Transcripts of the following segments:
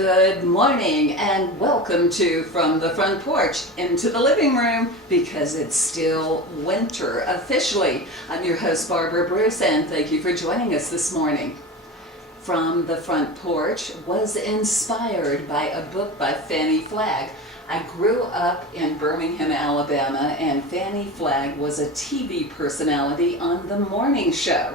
Good morning and welcome to From the Front Porch into the Living Room, because it's still winter officially. I'm your host Barbara Bruce, and thank you for joining us this morning. From the Front Porch was inspired by a book by Fannie Flagg. I grew up in Birmingham, Alabama, and Fannie Flagg was a TV personality on the morning show.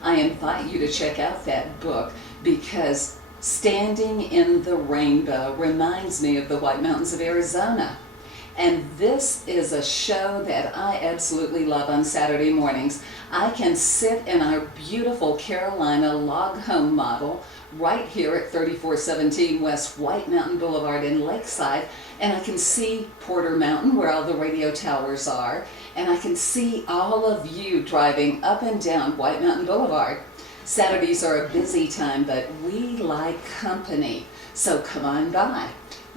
I invite you to check out that book because Standing in the Rainbow reminds me of the White Mountains of Arizona. And this is a show that I absolutely love on Saturday mornings. I can sit in our beautiful Carolina log home model right here at 3417 West White Mountain Boulevard in Lakeside, and I can see Porter Mountain where all the radio towers are, and I can see all of you driving up and down White Mountain Boulevard. Saturdays are a busy time, but we like company, so come on by.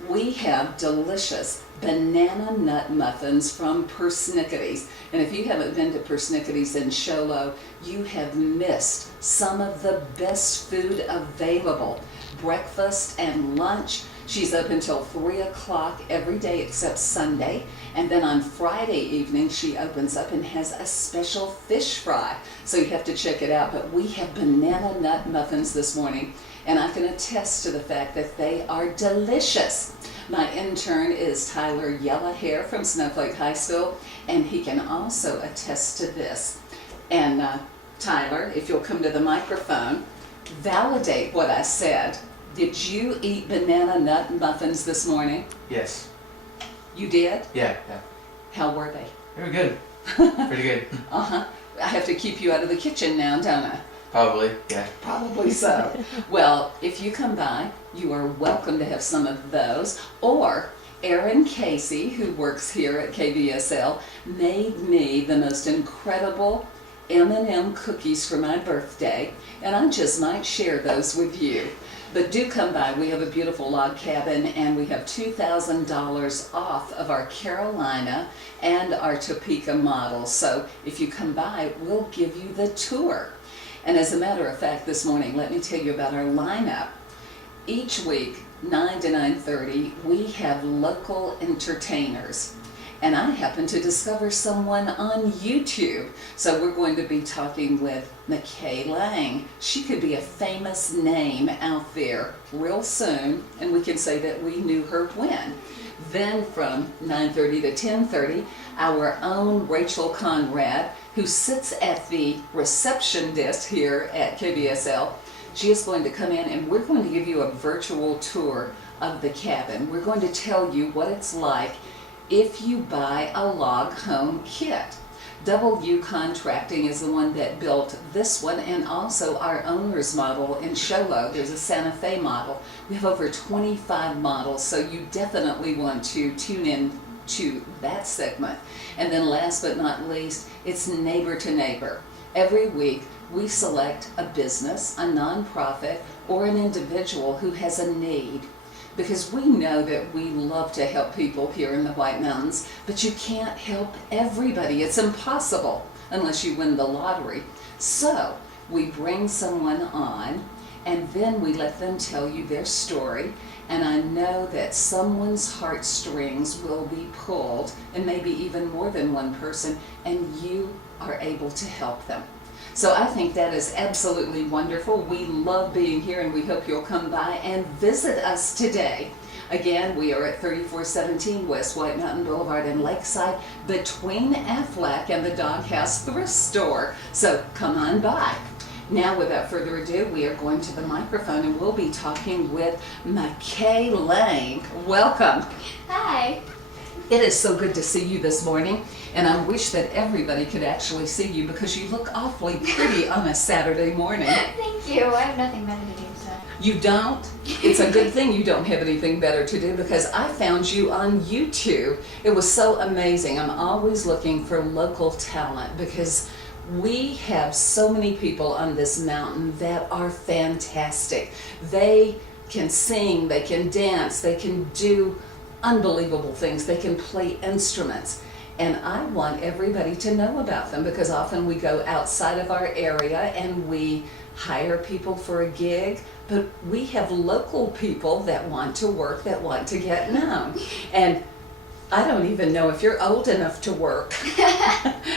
We have delicious banana nut muffins from Persnickety's, and if you haven't been to Persnickety's in Show Low, you have missed some of the best food available. Breakfast and lunch. She's open until 3 o'clock every day except Sunday. And then on Friday evening, she opens up and has a special fish fry. So you have to check it out. But we have banana nut muffins this morning, and I can attest to the fact that they are delicious. My intern is Tyler Yellowhair from Snowflake High School, and he can also attest to this. And Tyler, if you'll come to the microphone, validate what I said. Did you eat banana nut muffins this morning? Yes. You did? Yeah. How were they? They were good. Pretty good. I have to keep you out of the kitchen now, don't I? Probably, yeah. Probably so. Well, if you come by, you are welcome to have some of those. Or Erin Casey, who works here at KVSL, made me the most incredible M&M cookies for my birthday, and I just might share those with you. But do come by. We have a beautiful log cabin, and we have $2,000 off of our Carolina and our Topeka models. So if you come by, we'll give you the tour. And as a matter of fact, this morning, let me tell you about our lineup. Each week, 9 to 9:30, we have local entertainers. And I happened to discover someone on YouTube. So we're going to be talking with McKay's. She could be a famous name out there real soon, and we can say that we knew her when. Then from 9:30 to 10:30, our own Rachel Conrad, who sits at the reception desk here at KVSL, she is going to come in and we're going to give you a virtual tour of the cabin. We're going to tell you what it's like if you buy a log home kit. W Contracting is the one that built this one, and also our owner's model in Show Low. There's a Santa Fe model. We have over 25 models, so you definitely want to tune in to that segment. And then last but not least, it's Neighbor to Neighbor. Every week we select a business, a nonprofit, or an individual who has a need. Because we know that we love to help people here in the White Mountains, but you can't help everybody. It's impossible unless you win the lottery. So we bring someone on, and then we let them tell you their story. And I know that someone's heartstrings will be pulled, and maybe even more than one person, and you are able to help them. So I think that is absolutely wonderful. We love being here, and we hope you'll come by and visit us today. Again, we are at 3417 West White Mountain Boulevard in Lakeside, between Aflac and the Doghouse Thrift Store. So come on by. Now, without further ado, we are going to the microphone, and we'll be talking with McKay's. Welcome. Hi. It is so good to see you this morning, and I wish that everybody could actually see you because you look awfully pretty on a Saturday morning. Thank you. I have nothing better to do, so. You don't? It's a good thing you don't have anything better to do, because I found you on YouTube. It was so amazing. I'm always looking for local talent because we have so many people on this mountain that are fantastic. They can sing, they can dance, they can do unbelievable things. They can play instruments. And I want everybody to know about them because often we go outside of our area and we hire people for a gig, but we have local people that want to work, that want to get known. And I don't even know if you're old enough to work.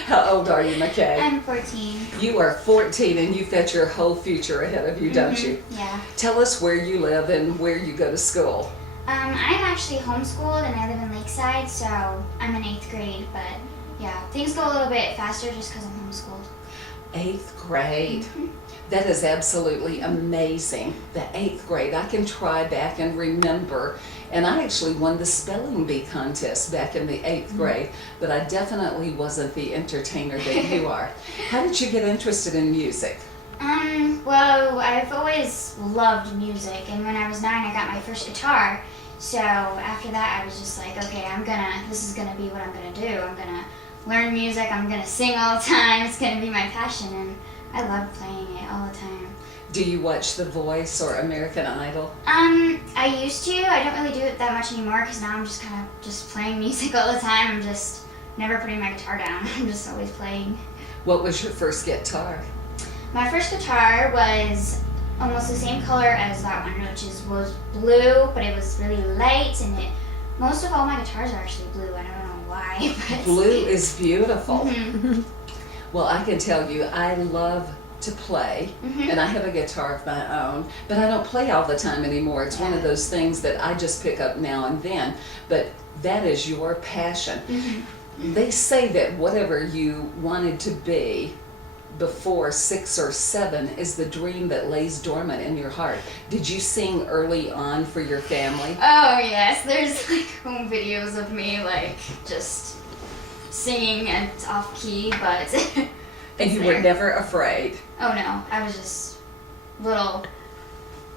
How old are you, McKay? I'm 14. You are 14 and you've got your whole future ahead of you, don't you? Yeah. Tell us where you live and where you go to school. I'm actually homeschooled and I live in Lakeside, so I'm in 8th grade, but yeah, things go a little bit faster just because I'm homeschooled. 8th grade. That is absolutely amazing. The 8th grade. I can try back and remember. And I actually won the spelling bee contest back in the 8th grade, but I definitely wasn't the entertainer that you are. How did you get interested in music? Well, I've always loved music, and when I was 9, I got my first guitar. So after that, I was just like, okay, this is gonna be what I'm gonna do. I'm gonna learn music. I'm gonna sing all the time. It's gonna be my passion, and I love playing it all the time. Do you watch The Voice or American Idol? I used to. I don't really do it that much anymore because now I'm just kind of just playing music all the time. I'm just never putting my guitar down. I'm just always playing. What was your first guitar? My first guitar was almost the same color as that one, which was blue, but it was really light, and most of all my guitars are actually blue. I don't know why. But Blue is beautiful. Mhm. Well, I can tell you, I love to play, and I have a guitar of my own, but I don't play all the time anymore. It's one of those things that I just pick up now and then, but that is your passion. They say that whatever you wanted to be before 6 or 7 is the dream that lays dormant in your heart. Did you sing early on for your family? Oh yes, there's like home videos of me like just singing and off key, but And you were never afraid? Oh no, I was just little.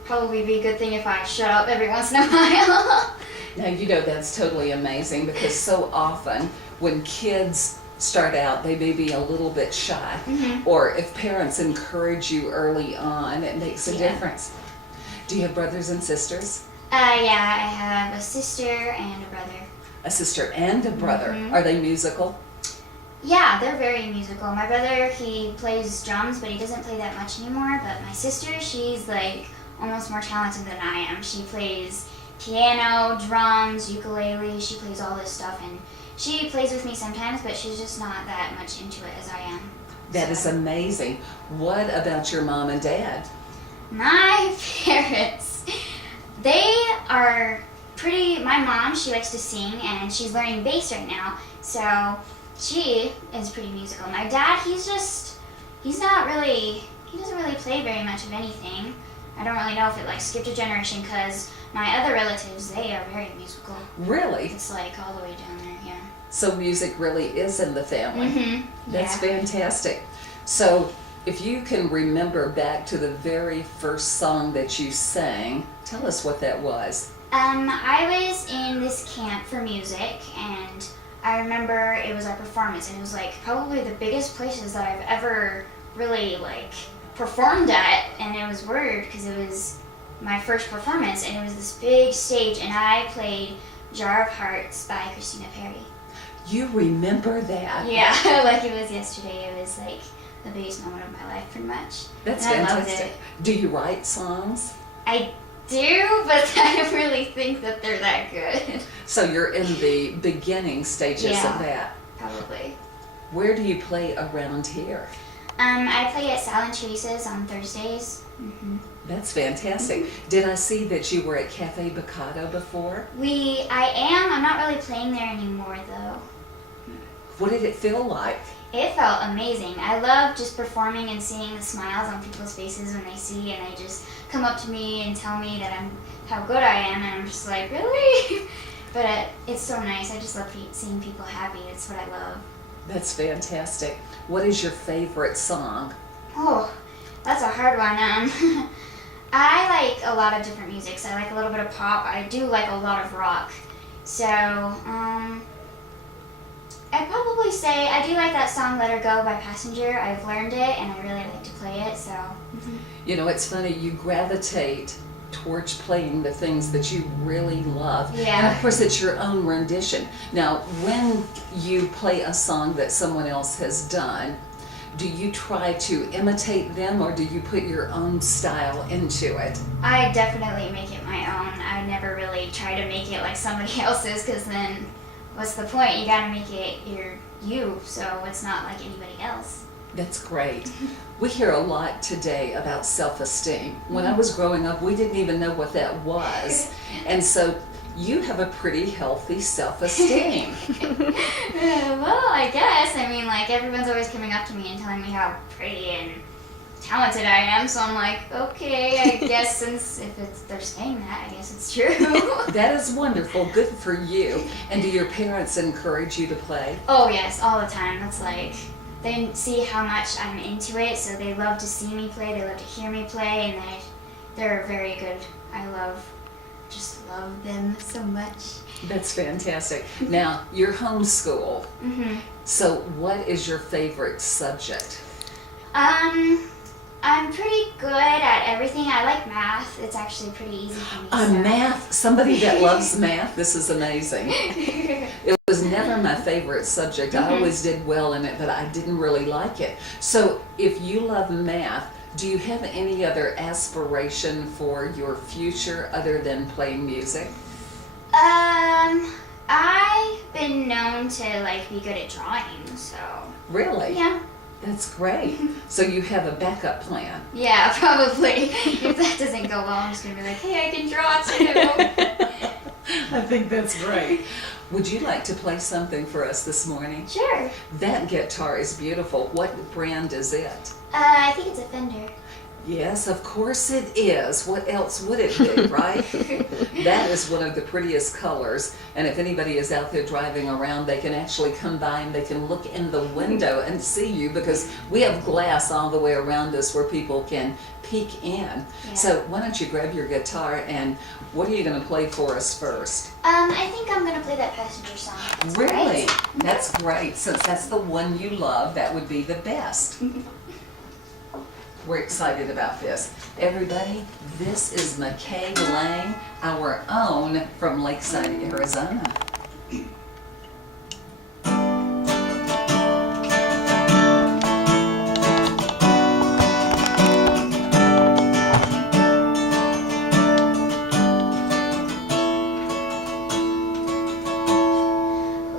Probably be a good thing if I shut up every once in a while. Now, you know, that's totally amazing because so often when kids start out, they may be a little bit shy. Or if parents encourage you early on, it makes a difference. Do you have brothers and sisters? Yeah, I have a sister and a brother. A sister and a brother. Are they musical? Yeah, they're very musical. My brother, he plays drums, but he doesn't play that much anymore. But my sister, she's like almost more talented than I am. She plays piano, drums, ukulele. She plays all this stuff, and she plays with me sometimes, but she's just not that much into it as I am. That is amazing. What about your mom and dad? My parents, they are pretty, my mom, she likes to sing, and she's learning bass right now, so she is pretty musical. My dad, he doesn't really play very much of anything. I don't really know if it like skipped a generation because my other relatives, they are very musical. Really? It's like all the way down there, yeah. So music really is in the family. That's Yeah. fantastic. So if you can remember back to the very first song that you sang, tell us what that was. I was in this camp for music, and I remember it was our performance, and it was like probably the biggest places that I've ever really like performed at, and it was weird because it was my first performance, and it was this big stage, and I played Jar of Hearts by Christina Perri. You remember that? Yeah, like it was yesterday. It was like the biggest moment of my life, pretty much. That's and I loved fantastic. it. Do you write songs? I do, but I don't really think that they're that good. So you're in the beginning stages Yeah. of that. Probably. Where do you play around here? I play at Sal and Teresa's on Thursdays. That's fantastic. Did I see that you were at Cafe Bocado before? I am. I'm not really playing there anymore, though. What did it feel like? It felt amazing. I love just performing and seeing the smiles on people's faces when they see, and they just come up to me and tell me that how good I am, and I'm just like, really? But it's so nice. I just love seeing people happy. It's what I love. That's fantastic. What is your favorite song? Oh, that's a hard one. I like a lot of different music. So I like a little bit of pop. I do like a lot of rock. So, I'd probably say I do like that song "Let Her Go" by Passenger. I've learned it, and I really like to play it. So. You know, it's funny, you gravitate towards playing the things that you really love. Yeah. And of course, it's your own rendition. Now, when you play a song that someone else has done, do you try to imitate them or do you put your own style into it? I definitely make it my own. I never really try to make it like somebody else's, because then what's the point? You gotta make it you, so it's not like anybody else. That's great. We hear a lot today about self-esteem. When I was growing up, we didn't even know what that was. And so you have a pretty healthy self-esteem. Well, I guess. I mean, like, everyone's always coming up to me and telling me how pretty and talented I am, so I'm like, okay, I guess since they're saying that, I guess it's true. That is wonderful. Good for you. And do your parents encourage you to play? Oh, yes, all the time. That's like, they see how much I'm into it, so they love to see me play, they love to hear me play, and they're very good. I just love them so much. That's fantastic. Now, you're homeschooled. Mm-hmm. So what is your favorite subject? I'm pretty good at everything. I like math. It's actually pretty easy for me. So. Math. Somebody that loves math. This is amazing. It was never my favorite subject. I always did well in it, but I didn't really like it. So if you love math, do you have any other aspiration for your future other than playing music? I've been known to like be good at drawing, so Really? yeah. That's great. So you have a backup plan. Yeah, probably. If that doesn't go well, I'm just gonna be like, hey, I can draw too. I think that's great. Would you like to play something for us this morning? Sure. That guitar is beautiful. What brand is it? I think it's a Fender. Yes, of course it is. What else would it be, right? That is one of the prettiest colors. And if anybody is out there driving around, they can actually come by and they can look in the window and see you, because we have glass all the way around us where people can peek in. Yeah. So why don't you grab your guitar, and what are you going to play for us first? I think I'm gonna play that Passenger song. That's Really? right. That's great. Since that's the one you love, that would be the best. We're excited about this. Everybody, this is McKay Lang, our own from Lakeside, Arizona.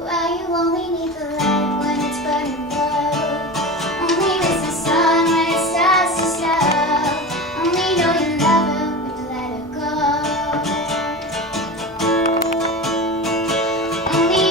Well, you only need the light when it's burning low. Only miss the sun when it starts to snow. Only know you love her when you let her go. Only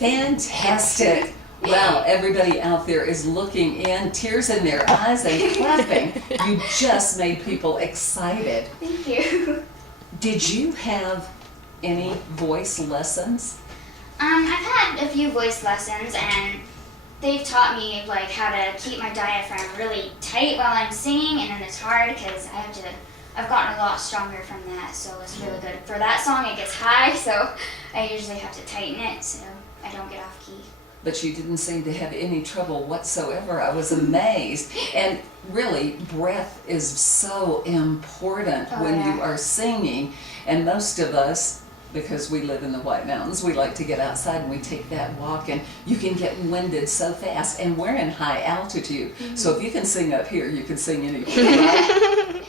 Fantastic. Wow, everybody out there is looking in, tears in their eyes and clapping. You just made people excited. Thank you. Did you have any voice lessons? I've had a few voice lessons, and they've taught me like how to keep my diaphragm really tight while I'm singing, and then it's hard because I've gotten a lot stronger from that, so it's really good. For that song, it gets high, so I usually have to tighten it so I don't get off key. But you didn't seem to have any trouble whatsoever. I was amazed. And really, breath is so important when you are singing. And most of us, because we live in the White Mountains, we like to get outside and we take that walk, and you can get winded so fast. And we're in high altitude. So if you can sing up here, you can sing anywhere, right?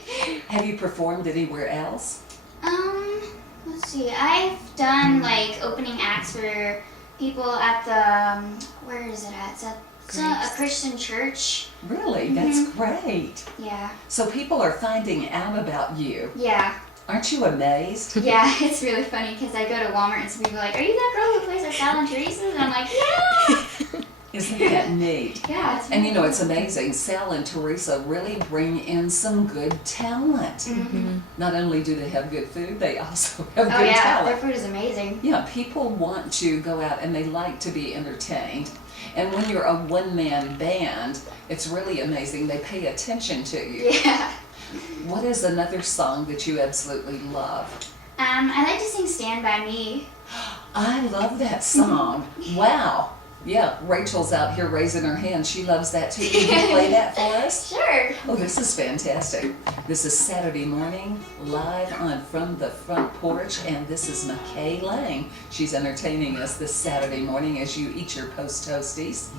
Have you performed anywhere else? Let's see. I've done like opening acts for people at the, where is it at? It's a Christian church. Really? That's great. Yeah. So people are finding out about you. Yeah. Aren't you amazed? Yeah, it's really funny because I go to Walmart and some people are like, "Are you that girl who plays at Sal and Teresa's?" And I'm like, "Yeah." Isn't that neat? Yeah, it's And you know, really it's cool. amazing. Sal and Teresa really bring in some good talent. Not only do they have good food, they also have Oh good yeah, talent. their food is amazing. Yeah, people want to go out and they like to be entertained. And when you're a one-man band, it's really amazing. They pay attention to you. Yeah. What is another song that you absolutely love? I like to sing "Stand by Me." I love that song. Wow. Yeah, Rachel's out here raising her hand. She loves that too. Can you play that for us? Sure. Oh, this is fantastic. This is Saturday morning, live on From the Front Porch, and this is McKay Lang. She's entertaining us this Saturday morning as you eat your Post Toasties.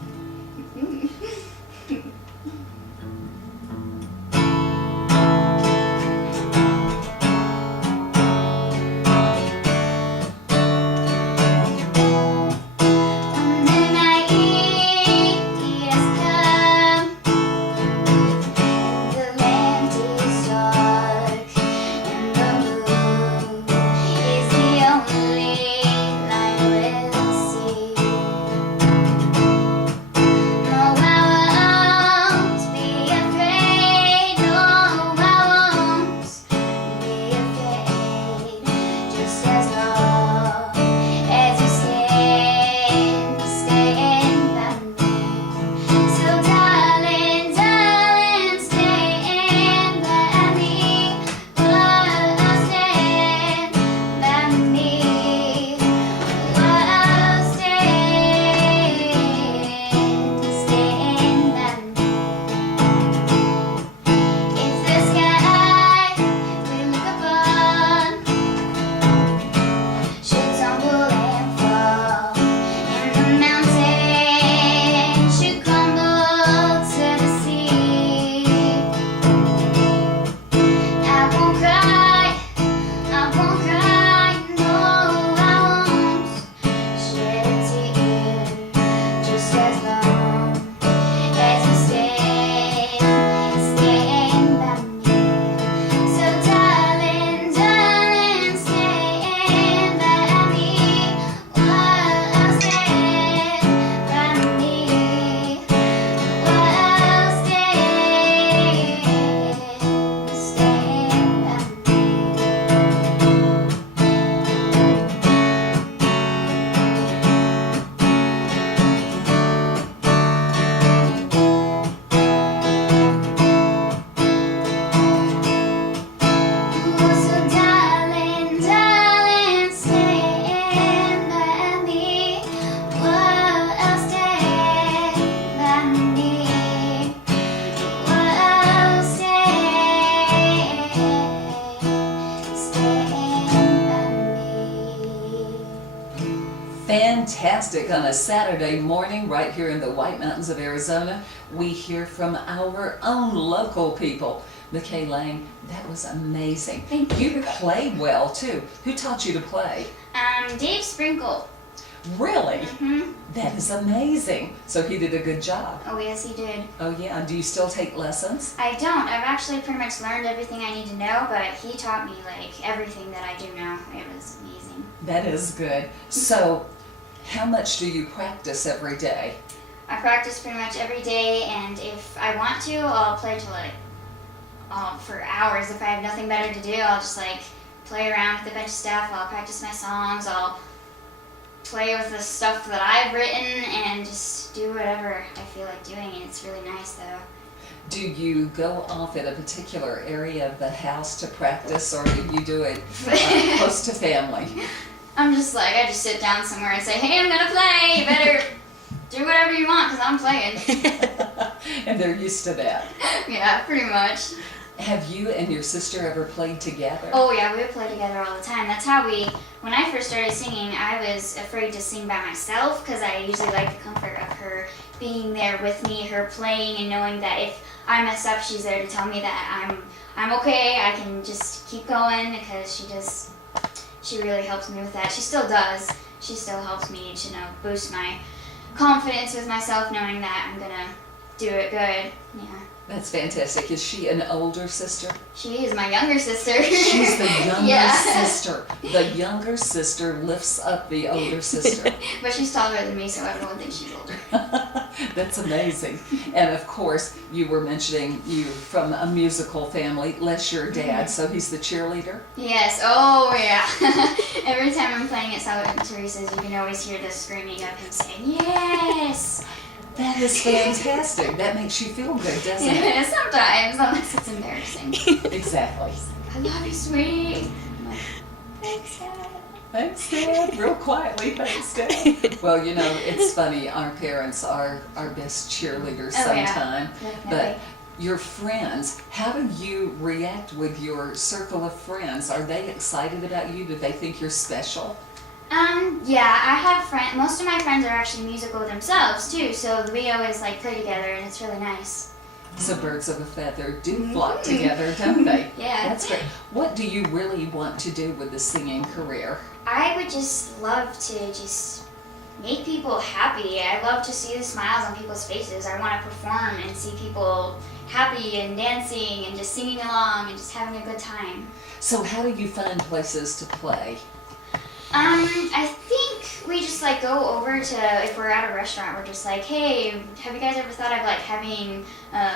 Fantastic. On a Saturday morning right here in the White Mountains of Arizona, we hear from our own local people. McKay Lang, that was amazing. Thank you. You played well too. Who taught you to play? Dave Sprinkle. Really? Mm-hmm. That is amazing. So he did a good job. Oh yes, he did. Oh yeah, do you still take lessons? I don't. I've actually pretty much learned everything I need to know, but he taught me like everything that I do now. It was amazing. That is good. So, How much do you practice every day? I practice pretty much every day, and if I want to, I'll play till for hours. If I have nothing better to do, I'll just play around with a bunch of stuff. I'll practice my songs. I'll play with the stuff that I've written and just do whatever I feel like doing, and it's really nice though. Do you go off in a particular area of the house to practice, or do you do it close to family? I just sit down somewhere and say, hey, I'm gonna play, you better do whatever you want because I'm playing. And they're used to that. Yeah, pretty much. Have you and your sister ever played together? Oh yeah, we would play together all the time. That's how when I first started singing, I was afraid to sing by myself because I usually like the comfort of her being there with me, her playing and knowing that if I mess up, she's there to tell me that I'm okay, I can just keep going because she really helps me with that. She still does. She still helps me to boost my confidence with myself, knowing that I'm gonna do it good. Yeah. That's fantastic. Is she an older sister? She is my younger sister. She's the younger Yeah. sister. The younger sister lifts up the older sister. But she's taller than me, so everyone thinks she's older. That's amazing. And of course, you were mentioning you from a musical family, less your dad, so he's the cheerleader? Yes, oh yeah. Every time I'm playing at Salvador and Teresa's, you can always hear the screaming of him saying, yes! That is fantastic. That makes you feel good, doesn't it? Yeah, sometimes, unless it's embarrassing. Exactly. I love you, sweetie. I'm like, thanks, Dad. Thanks, Dad. Real quietly, thanks, Dad. Well, it's funny. Our parents are our best cheerleaders sometime. Yeah, but your friends, how do you react with your circle of friends? Are they excited about you? Do they think you're special? Yeah, I have friends. Most of my friends are actually musical themselves too, so we always play together, and it's really nice. So birds of a feather do flock together, don't they? Yeah. That's great. What do you really want to do with the singing career? I would just love to just make people happy. I love to see the smiles on people's faces. I want to perform and see people happy and dancing and just singing along and just having a good time. So how do you find places to play? I think we just go over to, if we're at a restaurant, we're just hey, have you guys ever thought of having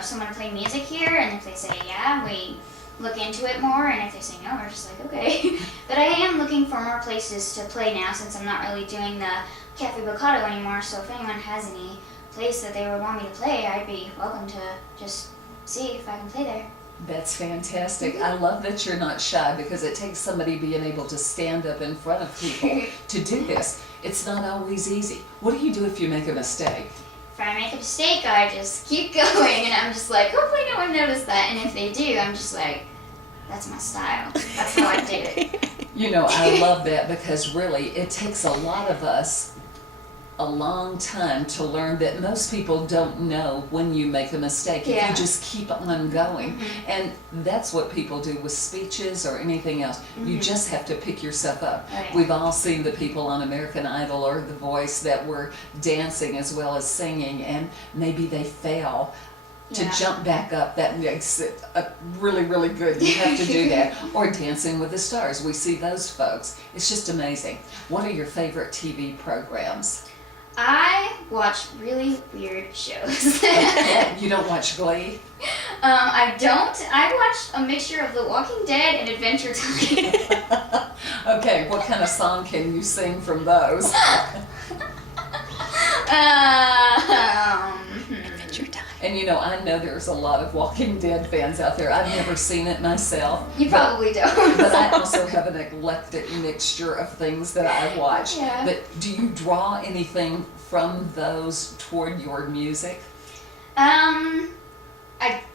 someone play music here? And if they say yeah, we look into it more, and if they say no, we're just okay. But I am looking for more places to play now since I'm not really doing the Cafe Bocado anymore, so if anyone has any place that they would want me to play, I'd be welcome to just see if I can play there. That's fantastic. I love that you're not shy because it takes somebody being able to stand up in front of people to do this. It's not always easy. What do you do if you make a mistake? If I make a mistake, I just keep going, and I'm just hopefully no one noticed that, and if they do, I'm just that's my style. That's how I do it. I love that because really it takes a lot of us a long time to learn that most people don't know when you make a mistake if Yeah. you just keep on going. And that's what people do with speeches or anything else. You just have to pick yourself up. Oh, yeah. We've all seen the people on American Idol or The Voice that were dancing as well as singing, and maybe they fail. To Yeah. jump back up, that makes it really, really good. You have to do that. Or Dancing with the Stars. We see those folks. It's just amazing. What are your favorite TV programs? I watch really weird shows. You don't watch Glee? I don't. I watch a mixture of The Walking Dead and Adventure Time. Okay, what kind of song can you sing from those? Adventure Time. And I know there's a lot of Walking Dead fans out there. I've never seen it myself. You probably don't. But I also have an eclectic mixture of things that I watch. Yeah. But do you draw anything from those toward your music? I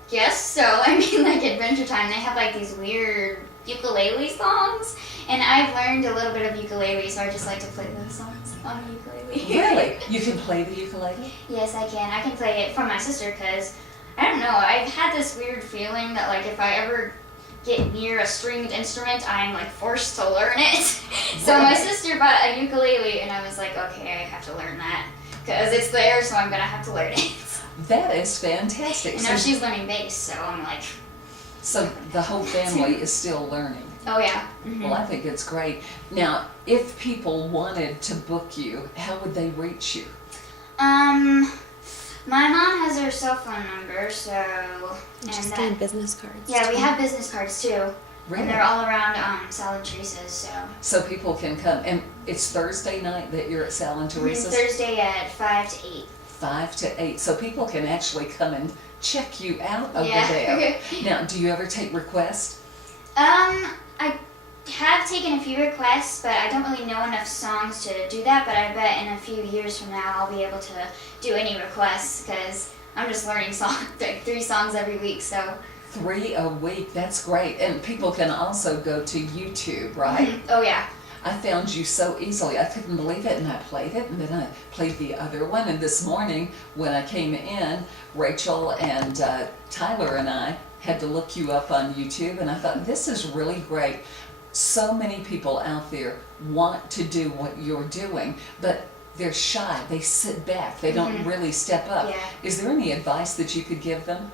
guess so. I mean, Adventure Time, they have these weird ukulele songs, and I've learned a little bit of ukulele, so I just like to play those songs on the ukulele. Really? You can play the ukulele? Yes, I can. I can play it from my sister because, I don't know, I've had this weird feeling that if I ever get near a stringed instrument, I'm forced to learn it. So my sister bought a ukulele, and I was okay, I have to learn that because it's there, so I'm gonna have to learn it. That is fantastic. And now she's learning bass, so I'm So the whole family is still learning. Oh yeah. Mhm. Well, I think it's great. Now, if people wanted to book you, how would they reach you? My mom has her cell phone number, so Just and getting business cards. yeah, we have business cards too, Really? and they're all around Sal and Teresa's. So people can come, and it's Thursday night that you're at Sal and Teresa's? Thursday at 5 to 8. 5 to 8, so people can actually come and check you out over Yeah. there. Now, do you ever take requests? I have taken a few requests, but I don't really know enough songs to do that. But I bet in a few years from now I'll be able to do any requests because I'm just learning like 3 songs every week. So 3 a week, that's great. And people can also go to YouTube, right? Oh yeah. I found you so easily. I couldn't believe it, and I played it, and then I played the other one. And this morning, when I came in, Rachel and Tyler and I had to look you up on YouTube, and I thought, this is really great. So many people out there want to do what you're doing, but they're shy. They sit back. They don't really step up. Yeah. Is there any advice that you could give them?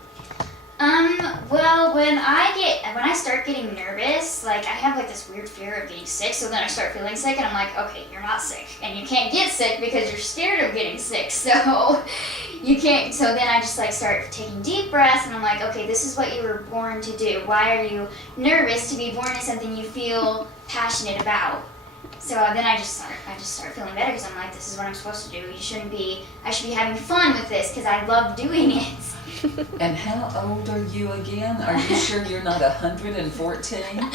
Well, when I start getting nervous, like I have like this weird fear of getting sick, so then I start feeling sick and I'm like, okay, you're not sick. And you can't get sick because you're scared of getting sick. So you can't, so then I just like start taking deep breaths and I'm like, okay, this is what you were born to do. Why are you nervous to be born in something you feel passionate about? So then I just start feeling better because I'm like, this is what I'm supposed to do. I should be having fun with this because I love doing it. And how old are you again? Are you sure you're not 114?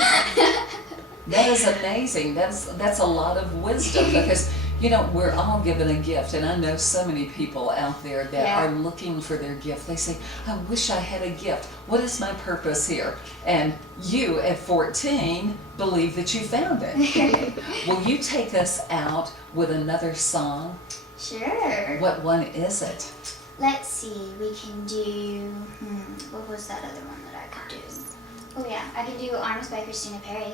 That is amazing. That's a lot of wisdom because, you know, we're all given a gift, and I know so many people out there that are looking for their gift. They say, I wish I had a gift. What is my purpose here? And you, at 14, believe that you found it. Will you take us out with another song? Sure. What one is it? Let's see, we can do, what was that other one that I could do? Oh yeah, I can do Arms by Christina Perri.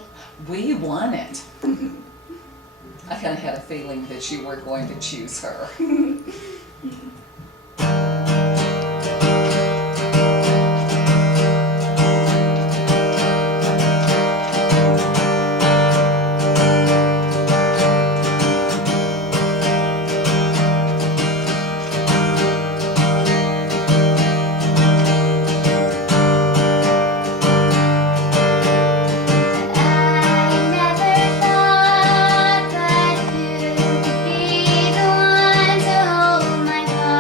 We won it. I kind of had a feeling that you were going to choose her. I never thought that you could be the one to hold my heart.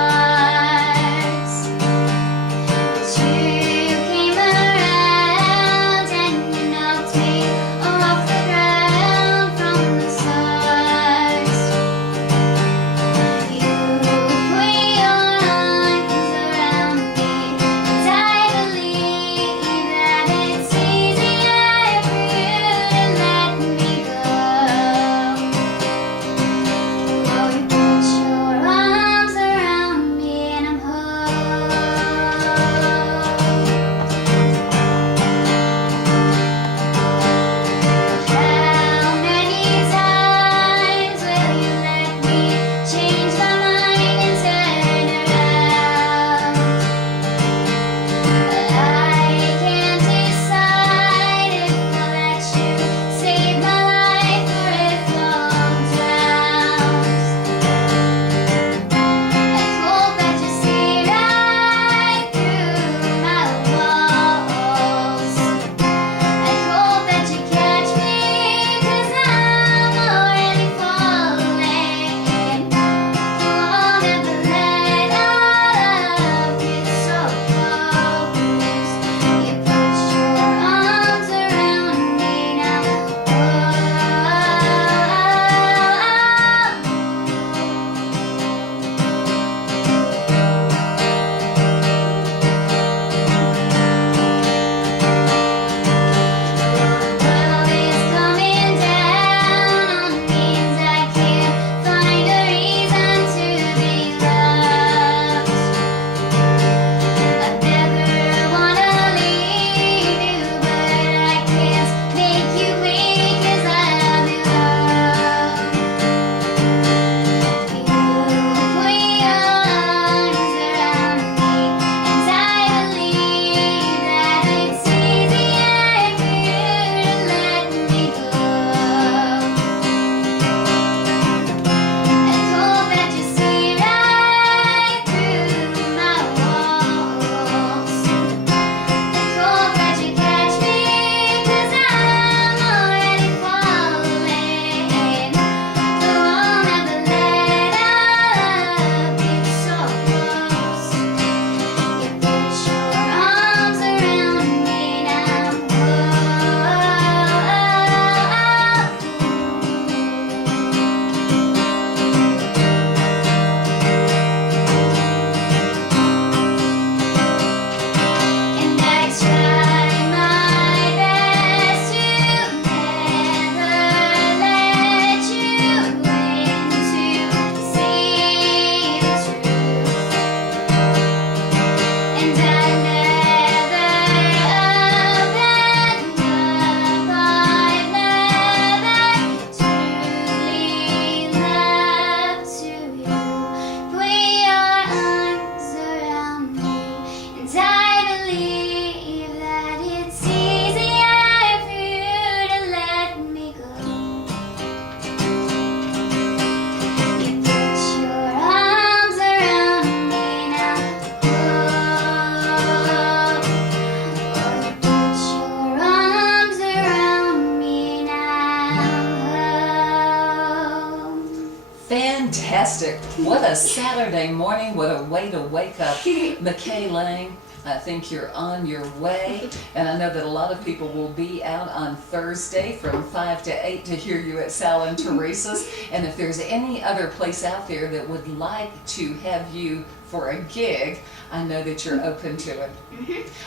Fantastic. What a Saturday morning. What a way to wake up. McKay Lang, I think you're on your way. And I know that a lot of people will be out on Thursday from 5 to 8 to hear you at Sal and Teresa's. And if there's any other place out there that would like to have you for a gig, I know that you're open to it.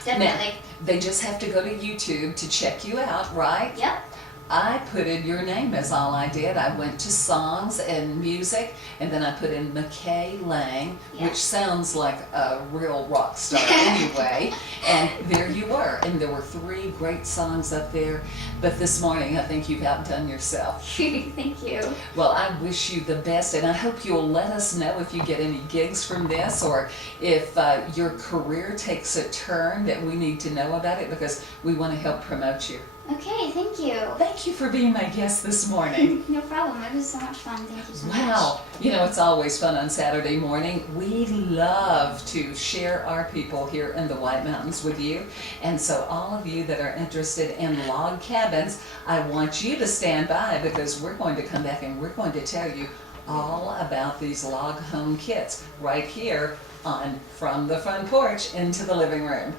Definitely. Now, they just have to go to YouTube to check you out, right? Yep. I put in your name is all I did. I went to songs and music, and then I put in McKay Lang, Yeah. which sounds like a real rock star anyway. And there you were. And there were 3 great songs up there. But this morning, I think you've outdone yourself. Thank you. Well, I wish you the best, and I hope you'll let us know if you get any gigs from this, or if your career takes a turn that we need to know about it, because we want to help promote you. Okay, thank you. Thank you for being my guest this morning. No problem. It was so much fun. Thank you so much. Wow, you know, it's always fun on Saturday morning. We love to share our people here in the White Mountains with you. And so all of you that are interested in log cabins, I want you to stand by, because we're going to come back and we're going to tell you all about these log home kits right here on From the Front Porch into the Living Room.